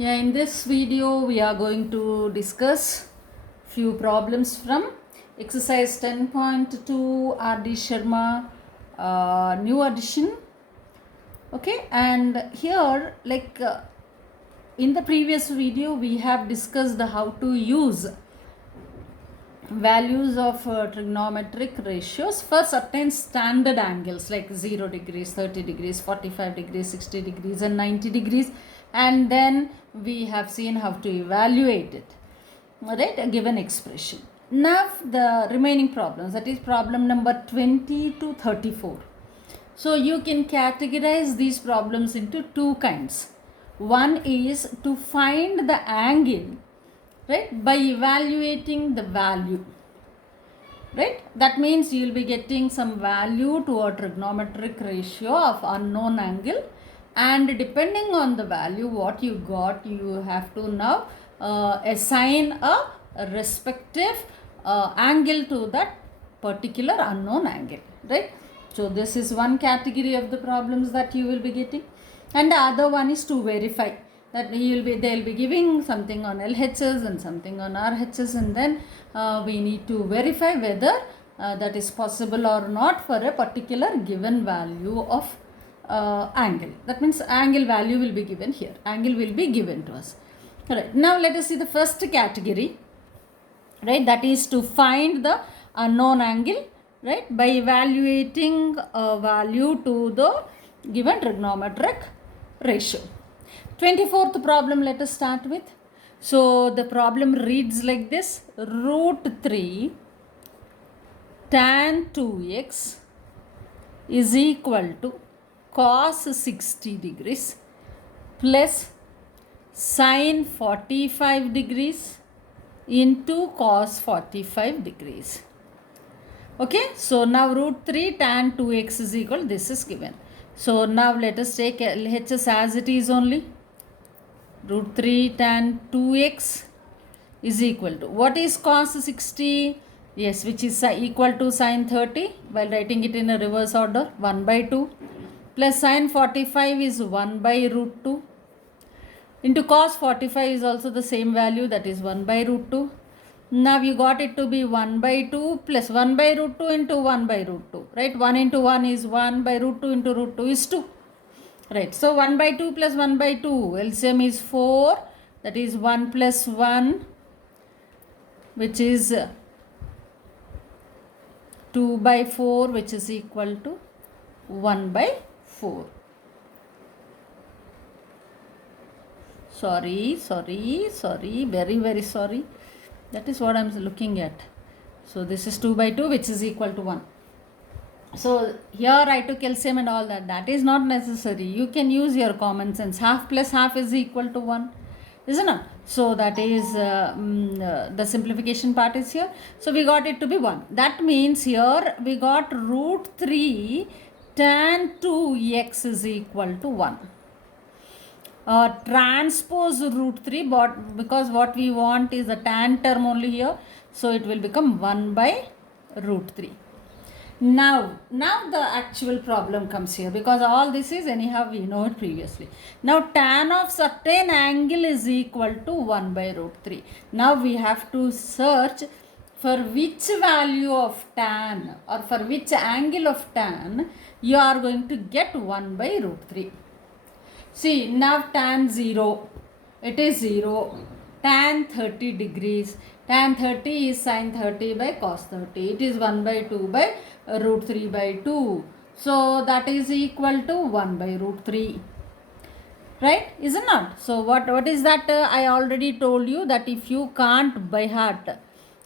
Yeah, in this video we are going to discuss few problems from exercise 10.2 R.D. Sharma new edition. Okay, and here in the previous video we have discussed how to use values of trigonometric ratios for certain standard angles like 0 degrees, 30 degrees, 45 degrees, 60 degrees and 90 degrees, and then we have seen how to evaluate it, right, a given expression. Now the remaining problems, that is problem number 20 to 34. So you can categorize these problems into two kinds. One is to find the angle, right, by evaluating the value, right. That means you will be getting some value to a trigonometric ratio of unknown angle, and depending on the value what you got, you have to now assign a respective angle to that particular unknown angle, right. So this is one category of the problems that you will be getting, and the other one is to verify that they'll be giving something on LHS and something on RHS, and then we need to verify whether that is possible or not for a particular given value of angle. That means angle value will be given here, angle will be given to us. Alright, now let us see the first category, right, that is to find the unknown angle, right, by evaluating a value to the given trigonometric ratio. 24th problem, let us start with. So the problem reads like this: root 3 tan 2x is equal to cos 60 degrees plus sin 45 degrees into cos 45 degrees. Okay, so now root 3 tan 2x is equal, this is given. So now let us take LHS as it is only. Root 3 tan 2x is equal to, what is cos 60? Yes, which is equal to sin 30, while writing it in a reverse order, 1 by 2, plus sin 45 is 1 by root 2, into cos 45 is also the same value, that is 1 by root 2. Now you got it to be 1 by 2 plus 1 by root 2 into 1 by root 2, right. 1 into 1 is 1, by root 2 into root 2 is 2. Right, so 1 by 2 plus 1 by 2, LCM is 4, that is 1 plus 1, which is 2 by 4, which is equal to 1 by 4. Sorry, very sorry. That is what I am looking at. So this is 2 by 2, which is equal to 1. So here I took LCM and all that. That is not necessary. You can use your common sense. Half plus half is equal to 1. Isn't it? So that is the simplification part is here. So we got it to be 1. That means here we got root 3 tan 2x is equal to 1. Transpose root 3, but because what we want is the tan term only here, so it will become 1 by root 3. Now the actual problem comes here, because all this is anyhow we know it previously. Now tan of certain angle is equal to 1 by root 3. Now we have to search for which value of tan or for which angle of tan you are going to get 1 by root 3. See, now tan 0, it is 0. Tan 30 degrees, tan 30 is sin 30 by cos 30. It is 1 by 2 by root 3 by 2. So that is equal to 1 by root 3. Right? Isn't it? So what is that? I already told you that if you can't by heart,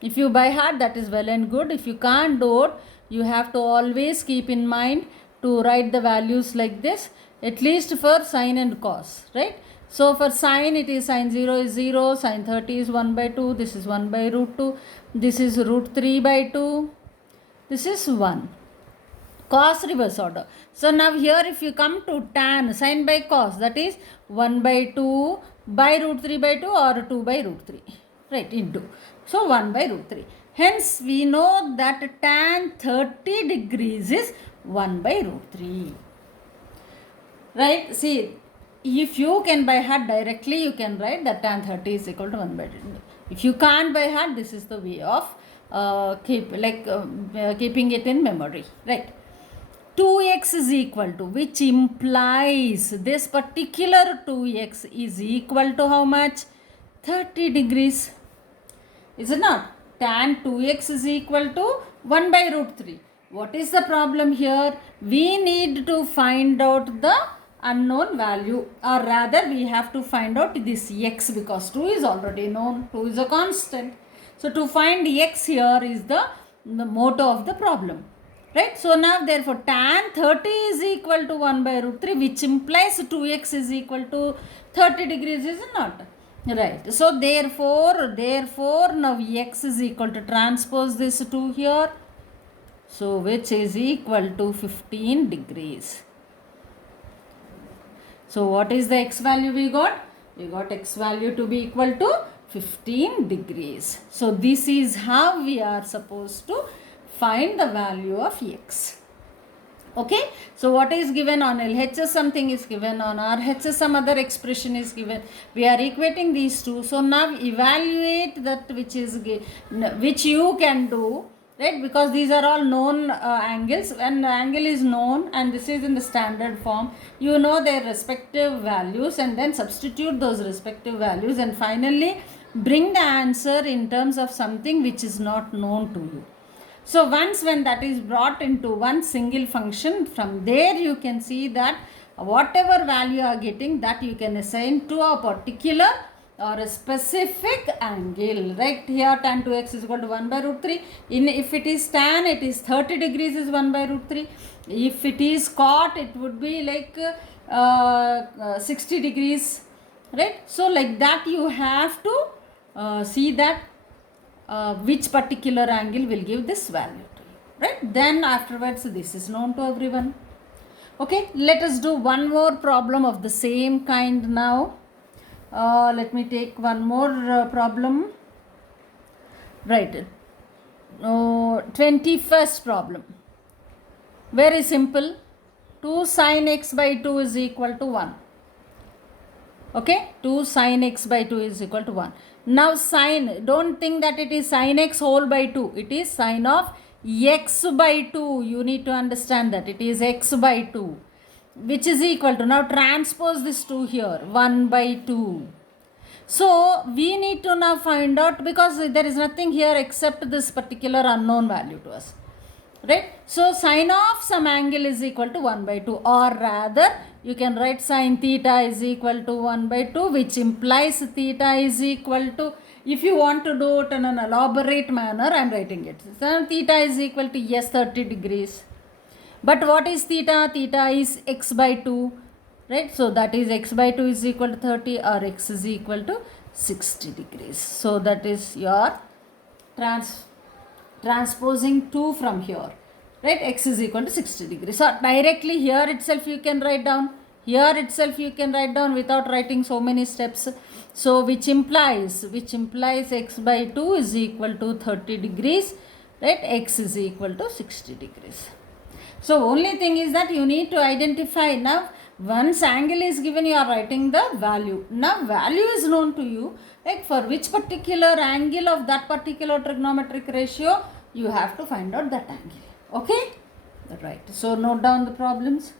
if you by heart, that is well and good. If you can't do it, you have to always keep in mind to write the values like this, at least for sin and cos, right? So for sin, it is sin 0 is 0, sin 30 is 1 by 2, this is 1 by root 2, this is root 3 by 2, this is 1. Cos reverse order. So now here if you come to tan, sin by cos, that is 1 by 2 by root 3 by 2 or 2 by root 3, right, into. So 1 by root 3. Hence we know that tan 30 degrees is 1 by root 3. Right, see, if you can by heart directly, you can write that tan 30 is equal to 1 by 2. If you can't by heart, this is the way of keeping it in memory, right? 2x is equal to, which implies this particular 2x is equal to how much? 30 degrees. Is it not? Tan 2x is equal to 1 by root 3. What is the problem here? We need to find out the unknown value, or rather we have to find out this x, because 2 is already known. 2 is a constant. So to find x here is the motto of the problem. Right? So now therefore tan 30 is equal to 1 by root 3, which implies 2x is equal to 30 degrees, is it not? Right. So therefore now x is equal to, transpose this 2 here. So which is equal to 15 degrees. So what is the x value we got? We got x value to be equal to 15 degrees. So this is how we are supposed to find the value of x. Okay, so what is given on LHS, something is given, on RHS some other expression is given. We are equating these two. So now evaluate that which you can do, right? Because these are all known angles. When the angle is known and this is in the standard form, you know their respective values, and then substitute those respective values, and finally bring the answer in terms of something which is not known to you. So once when that is brought into one single function, from there you can see that whatever value you are getting, that you can assign to a particular or a specific angle. Right? Here tan 2x is equal to 1 by root 3. If it is tan, it is 30 degrees is 1 by root 3. If it is cot, it would be like 60 degrees. Right? So like that you have to see that which particular angle will give this value to you, right? Then afterwards this is known to everyone. Okay, let us do one more problem of the same kind now. Let me take one more problem. Right, 21st problem. Very simple. 2 sin x by 2 is equal to 1. Okay, 2 sin x by 2 is equal to 1. Now sine, don't think that it is sin x whole by 2. It is sine of x by 2. You need to understand that it is x by 2, which is equal to, now transpose this 2 here, 1 by 2. So we need to now find out, because there is nothing here except this particular unknown value to us. Right? So sine of some angle is equal to 1 by 2, or rather you can write sine theta is equal to 1 by 2, which implies theta is equal to, if you want to do it in an elaborate manner, I am writing it. So theta is equal to, yes, 30 degrees. But what is theta? Theta is x by 2. Right? So that is x by 2 is equal to 30, or x is equal to 60 degrees. So that is your transposing 2 from here, right? X is equal to 60 degrees. So directly here itself you can write down. Here itself you can write down without writing so many steps. So which implies x by 2 is equal to 30 degrees, right? X is equal to 60 degrees. So only thing is that you need to identify. Now once angle is given, you are writing the value. Now value is known to you, like for which particular angle of that particular trigonometric ratio, you have to find out that angle. Okay? Right. So note down the problems.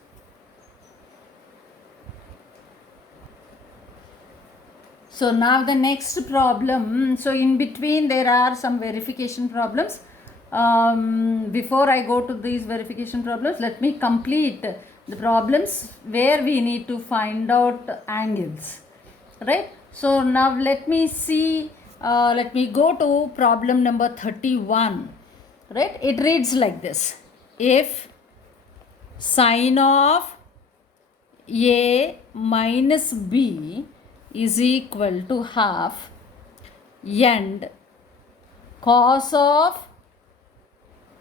So now the next problem. So in between there are some verification problems. Before I go to these verification problems, let me complete the problems where we need to find out angles. Right? So now let me see, let me go to problem number 31. Right? It reads like this. If sine of A minus B is equal to half, and cos of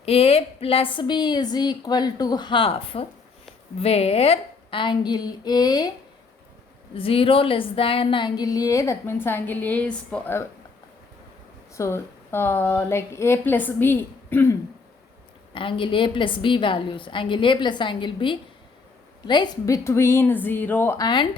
A plus B is equal to half, where angle A 0 less than angle A, that means angle A is like A plus B angle A plus B values, angle A plus angle B lies between 0 and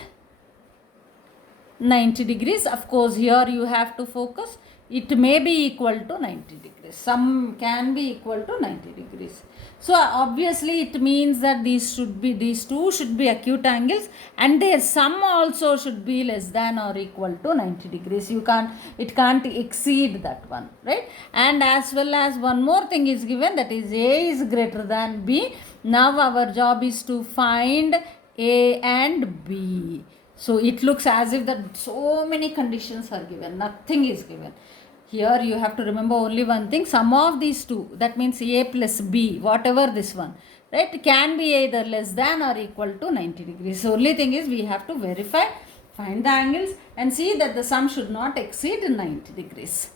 90 degrees. Of course, here you have to focus. It may be equal to 90 degrees. Some can be equal to 90 degrees. So obviously it means that these two should be acute angles, and their sum also should be less than or equal to 90 degrees. It can't exceed that one, right? And as well as one more thing is given, that is A is greater than B. Now our job is to find A and B. So it looks as if that so many conditions are given, nothing is given. Here you have to remember only one thing, sum of these two, that means A plus B, whatever this one, right, can be either less than or equal to 90 degrees. So only thing is we have to verify, find the angles and see that the sum should not exceed 90 degrees.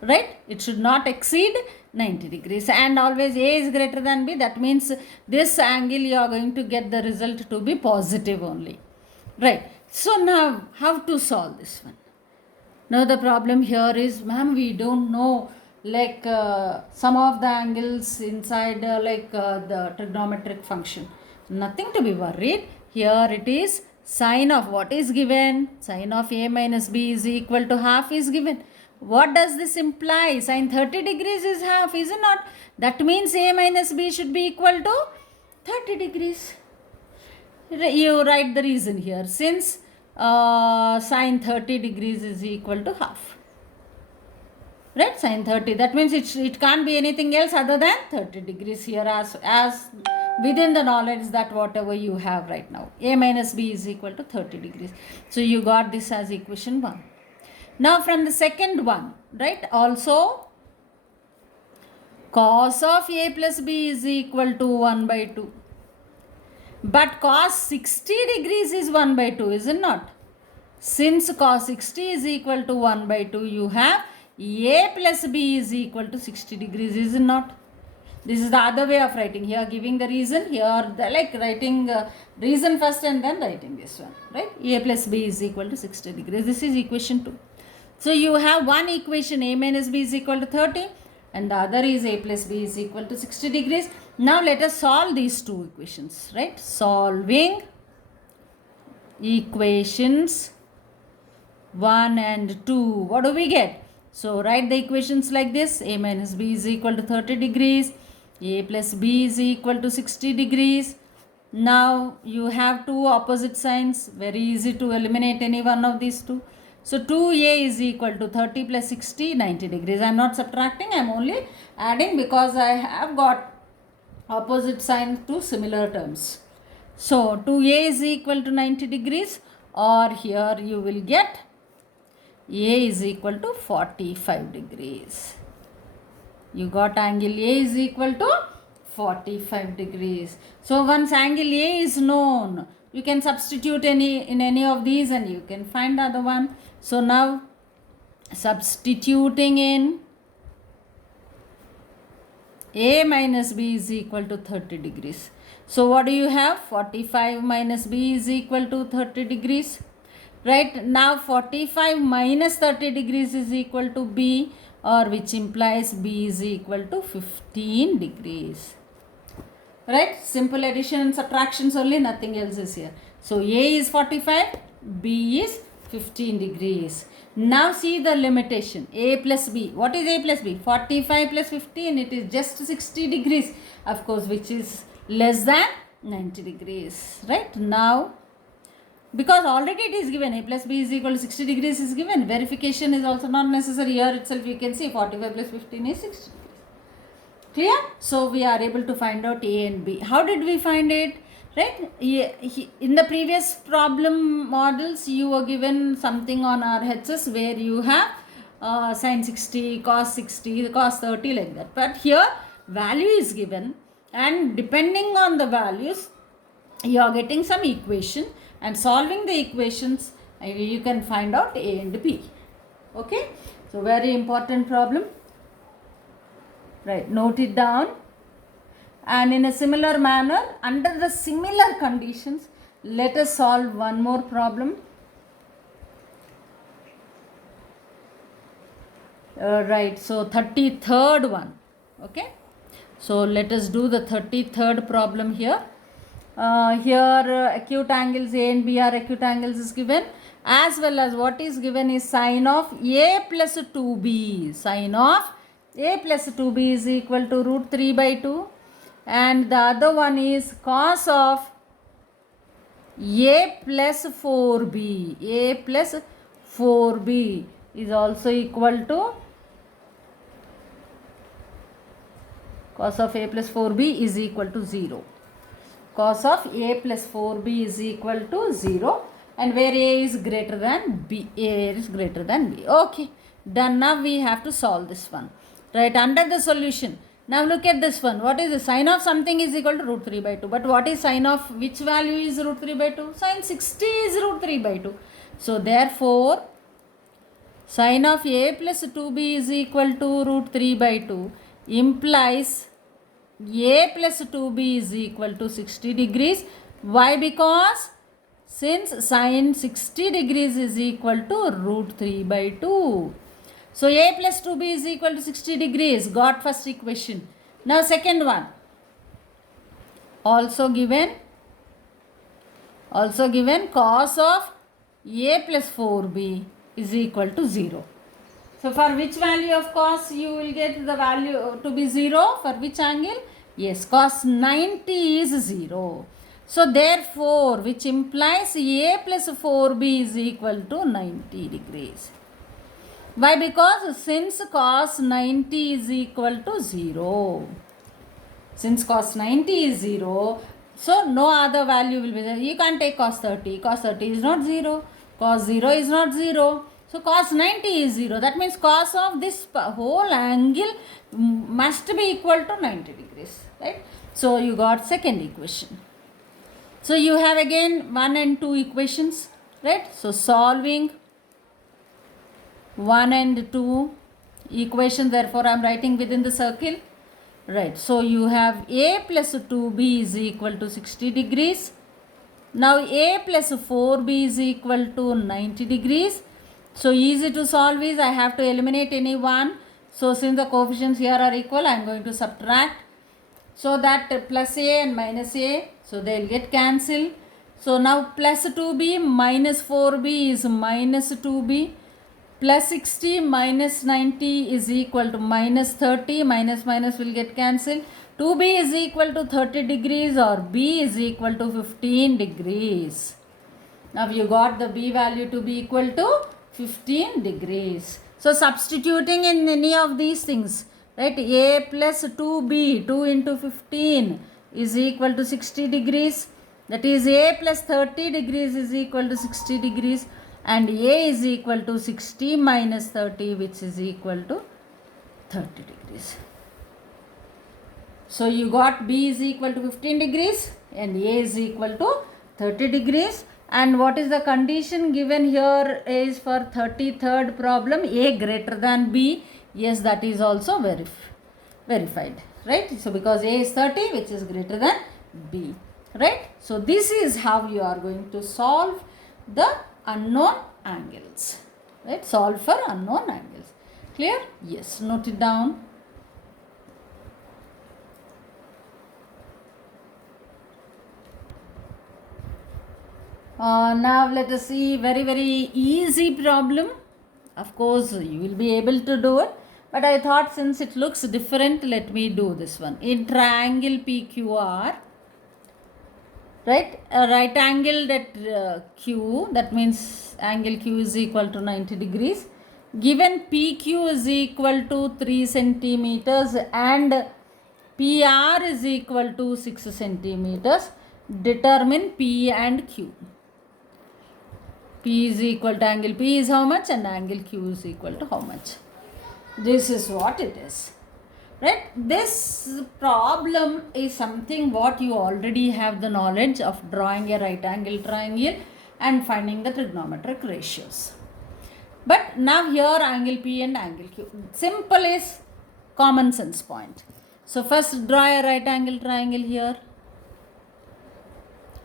Right? It should not exceed 90 degrees, and always A is greater than B. That means this angle you are going to get the result to be positive only. Right? So now how to solve this one? Now the problem here is, ma'am, we don't know some of the angles inside the trigonometric function. Nothing to be worried. Here it is, sine of what is given? Sine of A minus B is equal to half is given. What does this imply? Sine 30 degrees is half, is it not? That means A minus B should be equal to 30 degrees. You write the reason here. Since sine 30 degrees is equal to half. Right? Sine 30. That means it can't be anything else other than 30 degrees here, as within the knowledge that whatever you have right now. A minus B is equal to 30 degrees. So you got this as equation 1. Now from the second one, right, also cos of A plus B is equal to 1 by 2. But cos 60 degrees is 1 by 2, is it not? Since cos 60 is equal to 1 by 2, you have A plus B is equal to 60 degrees, is it not? This is the other way of writing. Here giving the reason, here writing reason first and then writing this one, right? A plus B is equal to 60 degrees. This is equation 2. So you have one equation, A minus B is equal to 30, and the other is A plus B is equal to 60 degrees. Now let us solve these two equations, right? Solving equations 1 and 2. What do we get? So write the equations like this. A minus B is equal to 30 degrees. A plus B is equal to 60 degrees. Now you have two opposite signs. Very easy to eliminate any one of these two. So 2A is equal to 30 plus 60, 90 degrees. I am not subtracting, I am only adding because I have got opposite signs to similar terms. So 2A is equal to 90 degrees, or here you will get A is equal to 45 degrees. You got angle A is equal to 45 degrees. So once angle A is known, you can substitute in any of these and you can find the other one. So now substituting in A minus B is equal to 30 degrees. So what do you have? 45 minus B is equal to 30 degrees. Right? Now 45 minus 30 degrees is equal to B, or which implies B is equal to 15 degrees. Right? Simple addition and subtractions only, nothing else is here. So A is 45, B is 15 degrees. Now see the limitation. A plus B. What is A plus B? 45 plus 15. It is just 60 degrees. Of course, which is less than 90 degrees. Right? Now, because already it is given, A plus B is equal to 60 degrees is given. Verification is also not necessary. Here itself you can see 45 plus 15 is 60 degrees. Clear? So we are able to find out A and B. How did we find it? Right? In the previous problem models, you were given something on RHS where you have sin 60, cos 60, cos 30 like that. But here value is given, and depending on the values, you are getting some equation, and solving the equations, you can find out A and B. Okay? So very important problem. Right, note it down. And in a similar manner, under the similar conditions, let us solve one more problem. Right, so 33rd one. Okay, so let us do the 33rd problem here. Here acute angles A and B are acute angles is given, as well as what is given is sine of a plus 2b. Sine of a plus 2b is equal to root 3 by 2. And the other one is cos of a plus 4b. A plus 4b is also equal to cos of a plus 4b is equal to 0. Cos of a plus 4b is equal to 0, and where a is greater than b. A is greater than b. Okay, done. Now we have to solve this one. Right, under the solution. Now look at this one. What is the sine of something is equal to root 3 by 2. But what is sine of which value is root 3 by 2? Sine 60 is root 3 by 2. So therefore, sine of a plus 2b is equal to root 3 by 2 implies a plus 2b is equal to 60 degrees. Why? Because since sine 60 degrees is equal to root 3 by 2. So a plus 2b is equal to 60 degrees. Got first equation. Now second one. Also given cos of a plus 4b is equal to 0. So for which value of cos you will get the value to be 0? For which angle? Yes, cos 90 is 0. So therefore, which implies a plus 4b is equal to 90 degrees. Why? Because since cos 90 is equal to 0. Since cos 90 is 0, so no other value will be there. You can't take cos 30. Cos 30 is not 0. Cos 0 is not 0. So cos 90 is 0. That means cos of this whole angle must be equal to 90 degrees. Right? So you got second equation. So you have again 1 and 2 equations. Right? So solving 1 and 2 equations. Therefore I am writing within the circle. Right. So you have a plus 2b is equal to 60 degrees. Now a plus 4b is equal to 90 degrees. So easy to solve is I have to eliminate any one. So since the coefficients here are equal, I am going to subtract. So that plus a and minus a, so they will get cancelled. So now plus 2b minus 4b is minus 2b. Plus 60 minus 90 is equal to minus 30. Minus minus will get cancelled. 2b is equal to 30 degrees or b is equal to 15 degrees. Now you got the b value to be equal to 15 degrees. So substituting in any of these things, right, a plus 2b, 2 into 15 is equal to 60 degrees. That is a plus 30 degrees is equal to 60 degrees. And a is equal to 60 minus 30, which is equal to 30 degrees. So you got b is equal to 15 degrees and a is equal to 30 degrees. And what is the condition given here is for 33rd problem, a greater than b. Yes, that is also verified, right? So because a is 30, which is greater than b, right? So this is how you are going to solve the unknown angles, right? Solve for unknown angles. Clear? Yes, note it down. Now let us see very easy problem. Of course you will be able to do it, but I thought since it looks different, let me do this one. In triangle PQR, right, a right angle at Q, that means angle Q is equal to 90 degrees. Given PQ is equal to 3 centimeters and PR is equal to 6 centimeters, determine P and Q. P is equal to angle P is how much and angle Q is equal to how much. This is what it is. Right? This problem is something what you already have the knowledge of drawing a right angle triangle and finding the trigonometric ratios. But now here angle P and angle Q. Simple is common sense point. So first draw a right angle triangle here.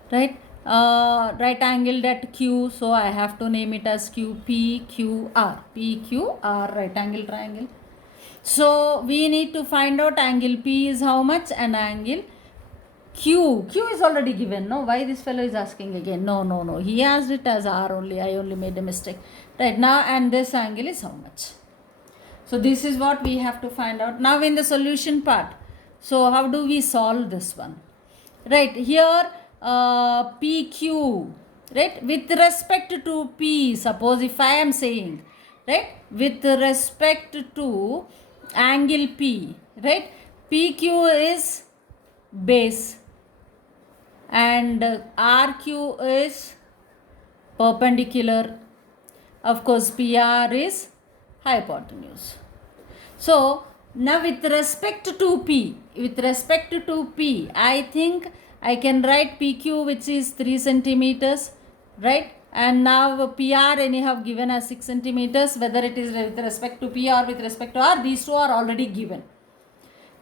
Right? Right angled at Q. So I have to name it as QPQR. PQR right angle triangle. So we need to find out angle P is how much and angle Q is already given. No, why this fellow is asking again? No. He asked it as R only. I only made a mistake. Right now, and this angle is how much? So this is what we have to find out. Now in the solution part. So how do we solve this one? Right, here PQ, right, with respect to P, suppose if I am saying, right, with respect to angle P, right, PQ is base and RQ is perpendicular. Of course, PR is hypotenuse. So now with respect to P, I think I can write PQ which is 3 centimeters, right? And now PR anyhow given as 6 centimeters, whether it is with respect to P or with respect to R, these two are already given.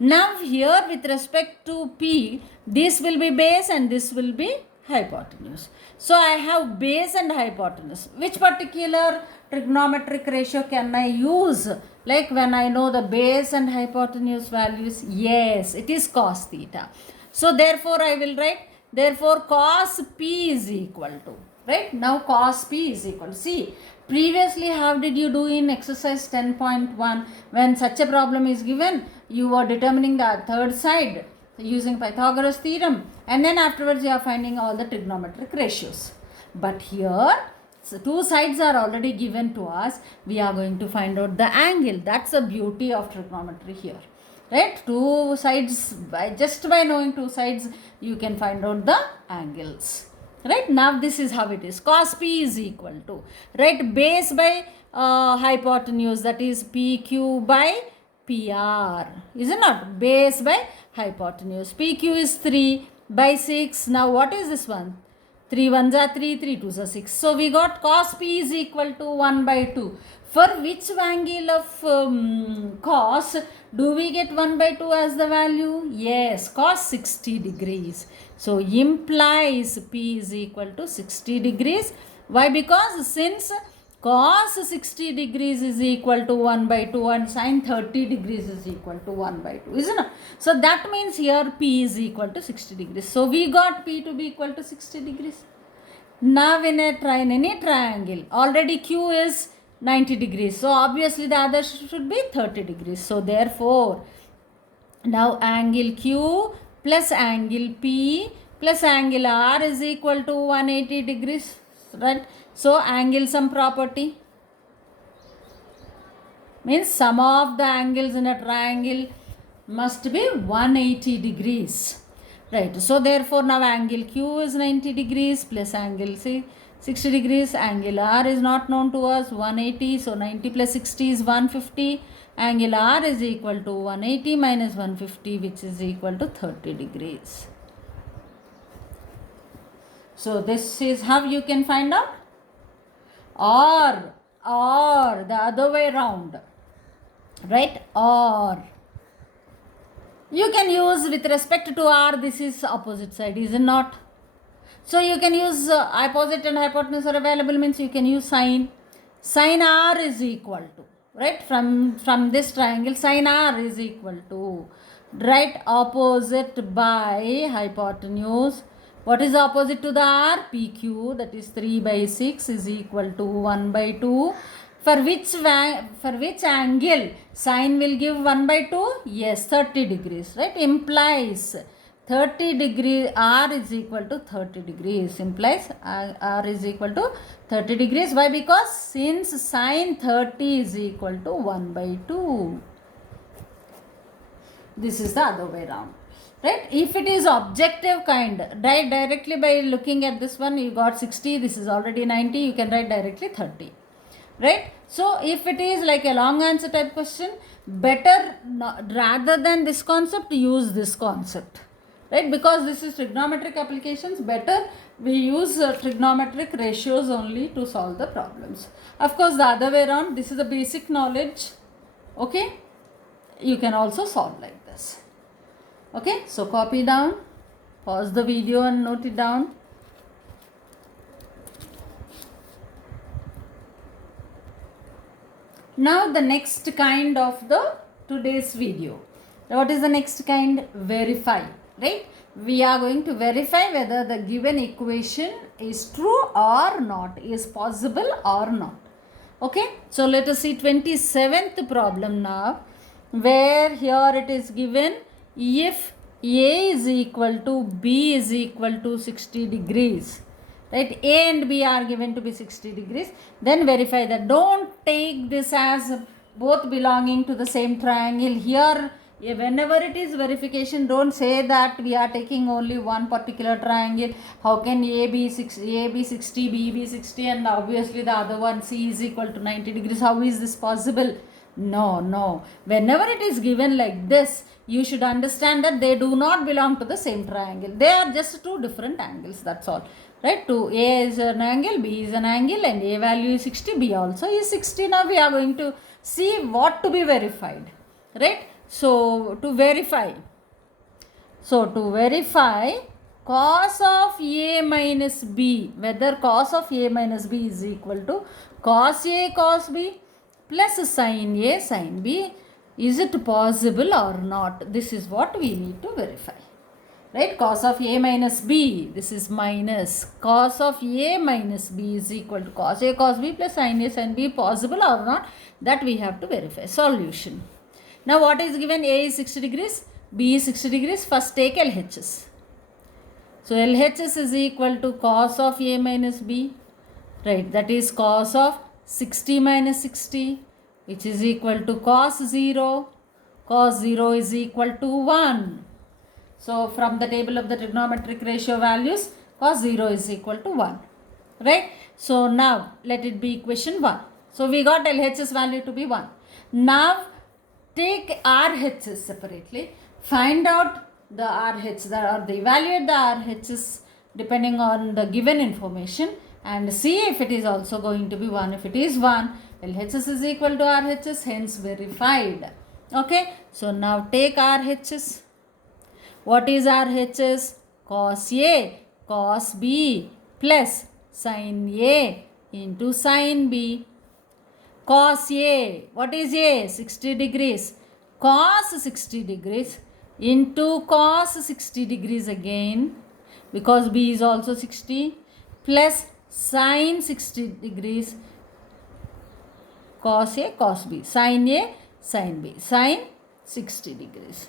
Now here with respect to P, this will be base and this will be hypotenuse. So I have base and hypotenuse. Which particular trigonometric ratio can I use? Like when I know the base and hypotenuse values? Yes, it is cos theta. So therefore I will write, therefore cos P is equal to, right? Now cos P is equal to, see, previously how did you do in exercise 10.1? When such a problem is given, you are determining the third side using Pythagoras theorem, and then afterwards you are finding all the trigonometric ratios. But here, so two sides are already given to us. We are going to find out the angle. That's the beauty of trigonometry here. Right? Two sides, just by knowing two sides, you can find out the angles. Right? Now this is how it is. Cos P is equal to, right, base by hypotenuse, that is PQ by PR. Is it not? Base by hypotenuse. PQ is 3 by 6. Now what is this one? 3 1s are 3, 3 2s are 6. So we got cos P is equal to 1 by 2. For which angle of cos do we get 1 by 2 as the value? Yes, cos 60 degrees. So implies P is equal to 60 degrees. Why? Because since cos 60 degrees is equal to 1 by 2 and sin 30 degrees is equal to 1 by 2, isn't it? So that means here P is equal to 60 degrees. So we got P to be equal to 60 degrees. Now in any triangle, already Q is 90 degrees. So obviously the other should be 30 degrees. So therefore, now angle Q plus angle P plus angle R is equal to 180 degrees, right? So angle sum property means sum of the angles in a triangle must be 180 degrees, right? So therefore now angle Q is 90 degrees plus angle 60 degrees. Angle R is not known to us, 180. So 90 plus 60 is 150. Angle R is equal to 180 minus 150, which is equal to 30 degrees. So this is how you can find out. Or the other way around, right? Or you can use with respect to R, this is opposite side, is it not? So you can use opposite and hypotenuse are available, means you can use sine. Sine R is equal to, right, from this triangle, sine R is equal to, right, opposite by hypotenuse. What is opposite to the R? PQ, that is 3 by 6 is equal to 1 by 2. For which angle sine will give 1 by 2? Yes, 30 degrees, right? Implies 30 degree, R is equal to 30 degrees. Implies R is equal to 30 degrees. Why? Because since sine 30 is equal to 1 by 2. This is the other way around. Right? If it is objective kind, right, directly by looking at this one, you got 60, this is already 90, you can write directly 30. Right? So if it is like a long answer type question, better rather than this concept, use this concept. Right? Because this is trigonometric applications, better we use trigonometric ratios only to solve the problems. Of course, the other way around, this is the basic knowledge. Okay? You can also solve like this. Okay, so copy down, pause the video and note it down. Now the next kind of the today's video. What is the next kind? Verify. right? We are going to verify whether the given equation is true or not, is possible or not. Okay, so let us see 27th problem now, where here it is given if A is equal to B is equal to 60 degrees, right? A and B are given to be 60 degrees. Then verify that. Don't take this as both belonging to the same triangle. Here, whenever it is verification, don't say that we are taking only one particular triangle. How can A be 60, B be 60, and obviously the other one C is equal to 90 degrees? How is this possible? No. Whenever it is given like this, you should understand that they do not belong to the same triangle. They are just two different angles, that's all. Right? To A is an angle, B is an angle, and A value is 60, B also is 60. Now we are going to see what to be verified. Right? So to verify cos of A minus B, whether cos of A minus B is equal to cos A cos B plus sin A sin B, is it possible or not? This is what we need to verify. Right? Cos of A minus B, this is minus cos of A minus B is equal to cos A cos B plus sin A sin B, possible or not? That we have to verify. Solution. Now what is given? A is 60 degrees, B is 60 degrees. First take LHS. So LHS is equal to cos of A minus B, right? That is cos of 60 minus 60, which is equal to cos 0. Cos 0 is equal to 1. So from the table of the trigonometric ratio values, cos 0 is equal to 1. Right? So now let it be equation 1. So we got LHS value to be 1. Now take RHS separately. Find out the RH, or evaluate the RHS depending on the given information, and see if it is also going to be 1. If it is 1, LHS is equal to RHS, hence verified. Okay, so now take RHS. What is RHS? Cos A cos B plus sin A into sin B. Cos A, what is A? 60 degrees. Cos 60 degrees into cos 60 degrees again, because B is also 60, plus sin 60 degrees, cos A cos B, sin A sin B, sin 60 degrees.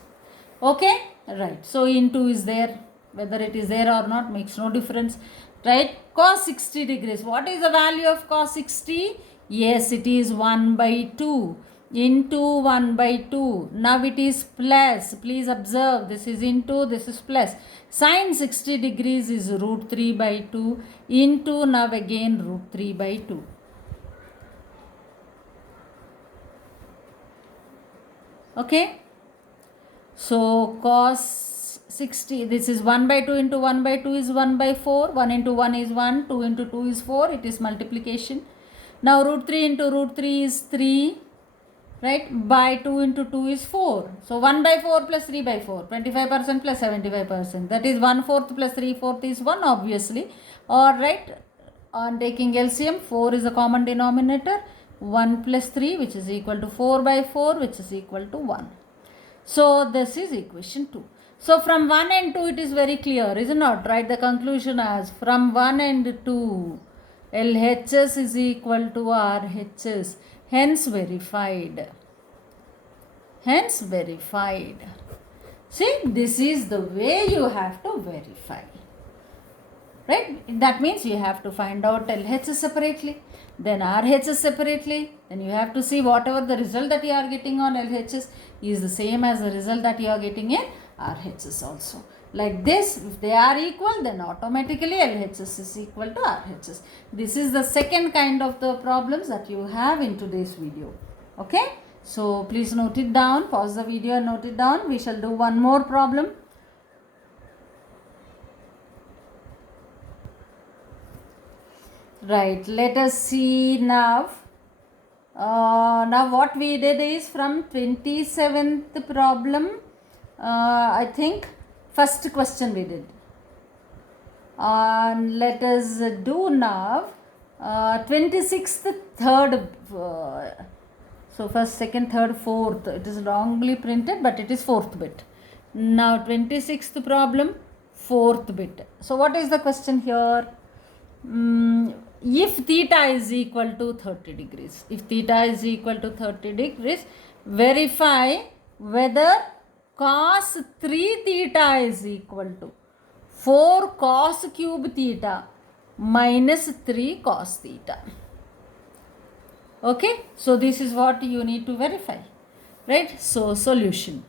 Okay, right. So into is there, whether it is there or not makes no difference, right? Cos 60 degrees, what is the value of cos 60? Yes, it is 1 by 2 into 1 by 2. Now it is plus. Please observe, this is into, this is plus. Sin 60 degrees is root 3 by 2 into, now again root 3 by 2. Okay. So cos 60, this is 1 by 2 into 1 by 2 is 1 by 4. 1 into 1 is 1. 2 into 2 is 4. It is multiplication. Now root 3 into root 3 is 3. Right? By 2 into 2 is 4. So 1 by 4 plus 3 by 4. 25% plus 75%. That is 1/4 plus 3/4 is 1, obviously. Alright. On taking LCM, 4 is a common denominator. 1 plus 3, which is equal to 4 by 4, which is equal to 1. So this is equation 2. So from 1 and 2 it is very clear, is it not? Write the conclusion as from 1 and 2 LHS is equal to RHS. Hence verified. Hence verified. See, this is the way you have to verify. Right? That means you have to find out LHS separately, then RHS separately. Then you have to see whatever the result that you are getting on LHS is the same as the result that you are getting in RHS also. Like this, if they are equal, then automatically LHS is equal to RHS. This is the second kind of the problems that you have in today's video. Okay? So please note it down. Pause the video and note it down. We shall do one more problem. Right, let us see now. Now what we did is from 27th problem, I think first question we did. Let us do now 26th third. So first, second, third, fourth. It is wrongly printed, but it is fourth bit. Now 26th problem, fourth bit. So what is the question here? If theta is equal to 30 degrees, if theta is equal to 30 degrees, verify whether cos 3 theta is equal to 4 cos cube theta minus 3 cos theta. Okay, so this is what you need to verify, right? So solution.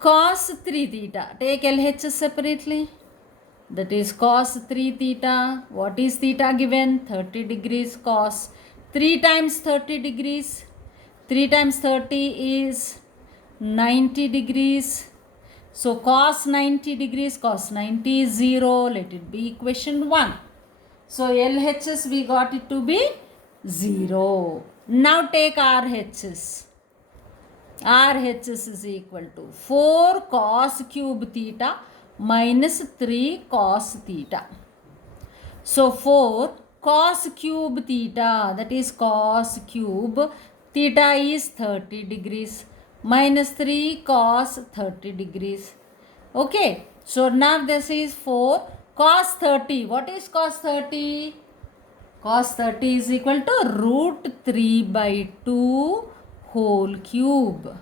Cos 3 theta, take LHS separately. That is cos 3 theta. What is theta given? 30 degrees. Cos 3 times 30 degrees. 3 times 30 is 90 degrees. So cos 90 degrees, cos 90 is 0. Let it be equation 1. So LHS we got it to be 0. Now take RHS. RHS is equal to 4 cos cube theta minus 3 cos theta. So 4 cos cube theta, that is cos cube theta is 30 degrees minus 3 cos 30 degrees. Okay, so now this is 4 cos 30. What is cos 30? Cos 30 is equal to root 3 by 2 whole cube,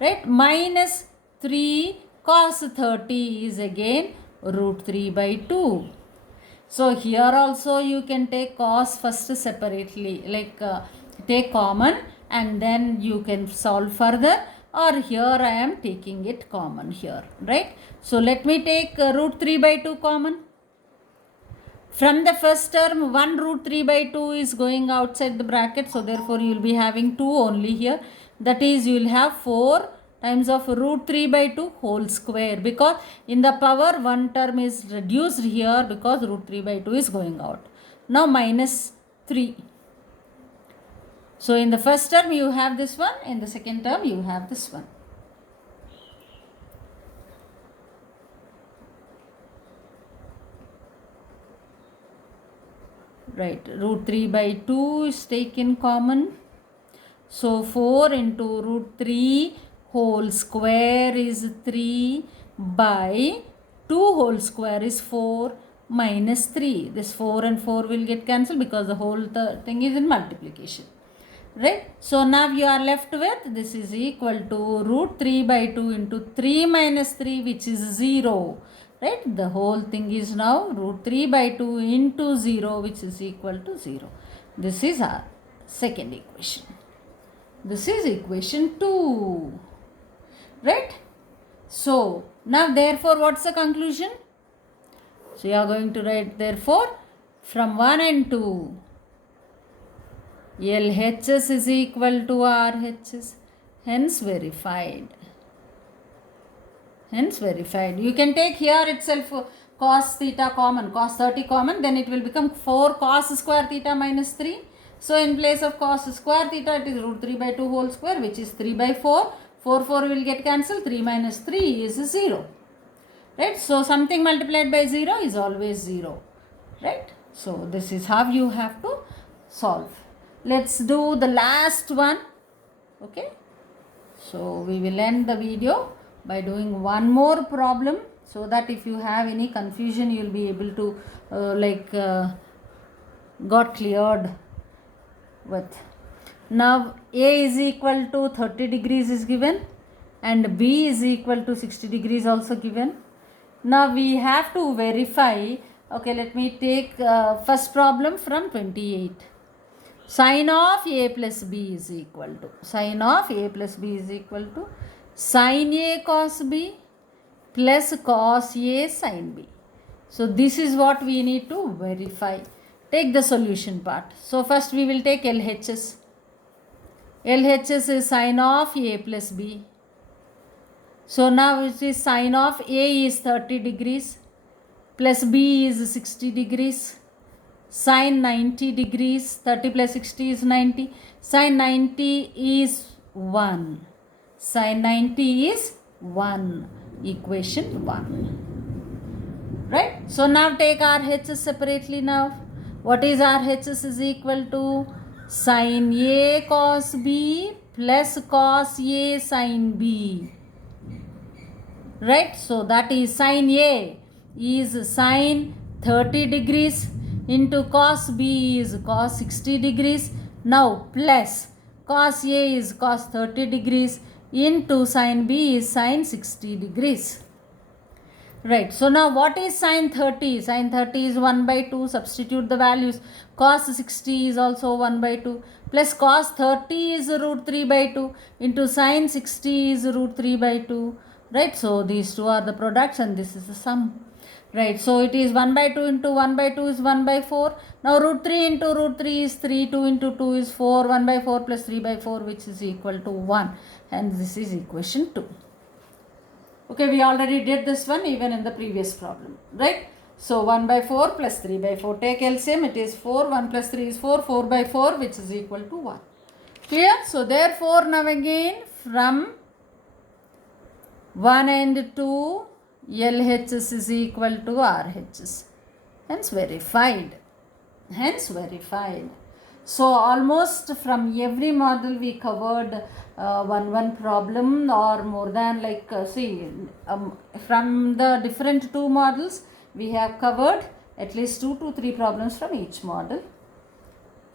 right? Minus 3 cos 30 is again root 3 by 2. So here also you can take cos first separately, like take common and then you can solve further, or here I am taking it common here, right? So let me take root 3 by 2 common. From the first term, 1 root 3 by 2 is going outside the bracket. So therefore, you will be having 2 only here. That is, you will have 4 times of root 3 by 2 whole square. Because in the power, 1 term is reduced here because root 3 by 2 is going out. Now minus 3. So in the first term, you have this one. In the second term, you have this one. Right, root 3 by 2 is taken common. So 4 into root 3 whole square is 3 by 2 whole square is 4 minus 3. This 4 and 4 will get cancelled because the whole thing is in multiplication. Right, so now you are left with this is equal to root 3 by 2 into 3 minus 3, which is 0. Right, the whole thing is now root 3 by 2 into 0, which is equal to 0. This is our second equation. This is equation 2. Right, so now therefore what's the conclusion? So you are going to write therefore from 1 and 2. LHS is equal to RHS, hence verified. Hence verified. You can take here itself cos theta common, cos 30 common, then it will become 4 cos square theta minus 3. So in place of cos square theta, it is root 3 by 2 whole square, which is 3 by 4. 4 will get cancelled, 3 minus 3 is 0. Right, so something multiplied by 0 is always 0. Right, so this is how you have to solve. Let's do the last one. Okay, so we will end the video by doing one more problem, so that if you have any confusion, you will be able to got cleared with. Now A is equal to 30 degrees is given and B is equal to 60 degrees also given. Now we have to verify. Okay, let me take first problem from 28. Sin of A plus B is equal to, sin of A plus B is equal to sin A cos B plus cos A sin B. So this is what we need to verify. Take the solution part. So first we will take LHS. LHS is sin of A plus B. So now it is sin of A is 30 degrees plus B is 60 degrees. Sin 90 degrees, 30 plus 60 is 90. Sin 90 is 1. Sin 90 is 1. Equation 1. Right? So now take RHS separately now. What is RHS is equal to sin A cos B plus cos A sin B. right? So that is sin A is sin 30 degrees into cos B is cos 60 degrees. Now plus cos A is cos 30 degrees into sin B is sin 60 degrees. Right. So now what is sin 30? Sin 30 is 1 by 2. Substitute the values. Cos 60 is also 1 by 2. Plus cos 30 is root 3 by 2 into sin 60 is root 3 by 2. Right. So these two are the products and this is the sum. Right. So it is 1 by 2 into 1 by 2 is 1 by 4. Now root 3 into root 3 is 3. 2 into 2 is 4. 1 by 4 plus 3 by 4 which is equal to 1. And this is equation 2. Okay, we already did this one even in the previous problem, right? So 1 by 4 plus 3 by 4. Take LCM, it is 4. 1 plus 3 is 4. 4 by 4 which is equal to 1. Clear? So therefore now again from 1 and 2 LHS is equal to RHS. Hence verified. Hence verified. So almost from every model we covered one problem or more than from the different two models we have covered at least 2 to 3 problems from each model,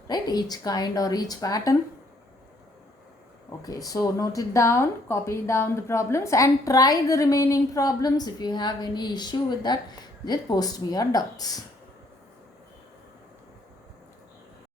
right? Each kind or each pattern. Okay, so note it down, copy down the problems and try the remaining problems. If you have any issue with that, just post me your doubts.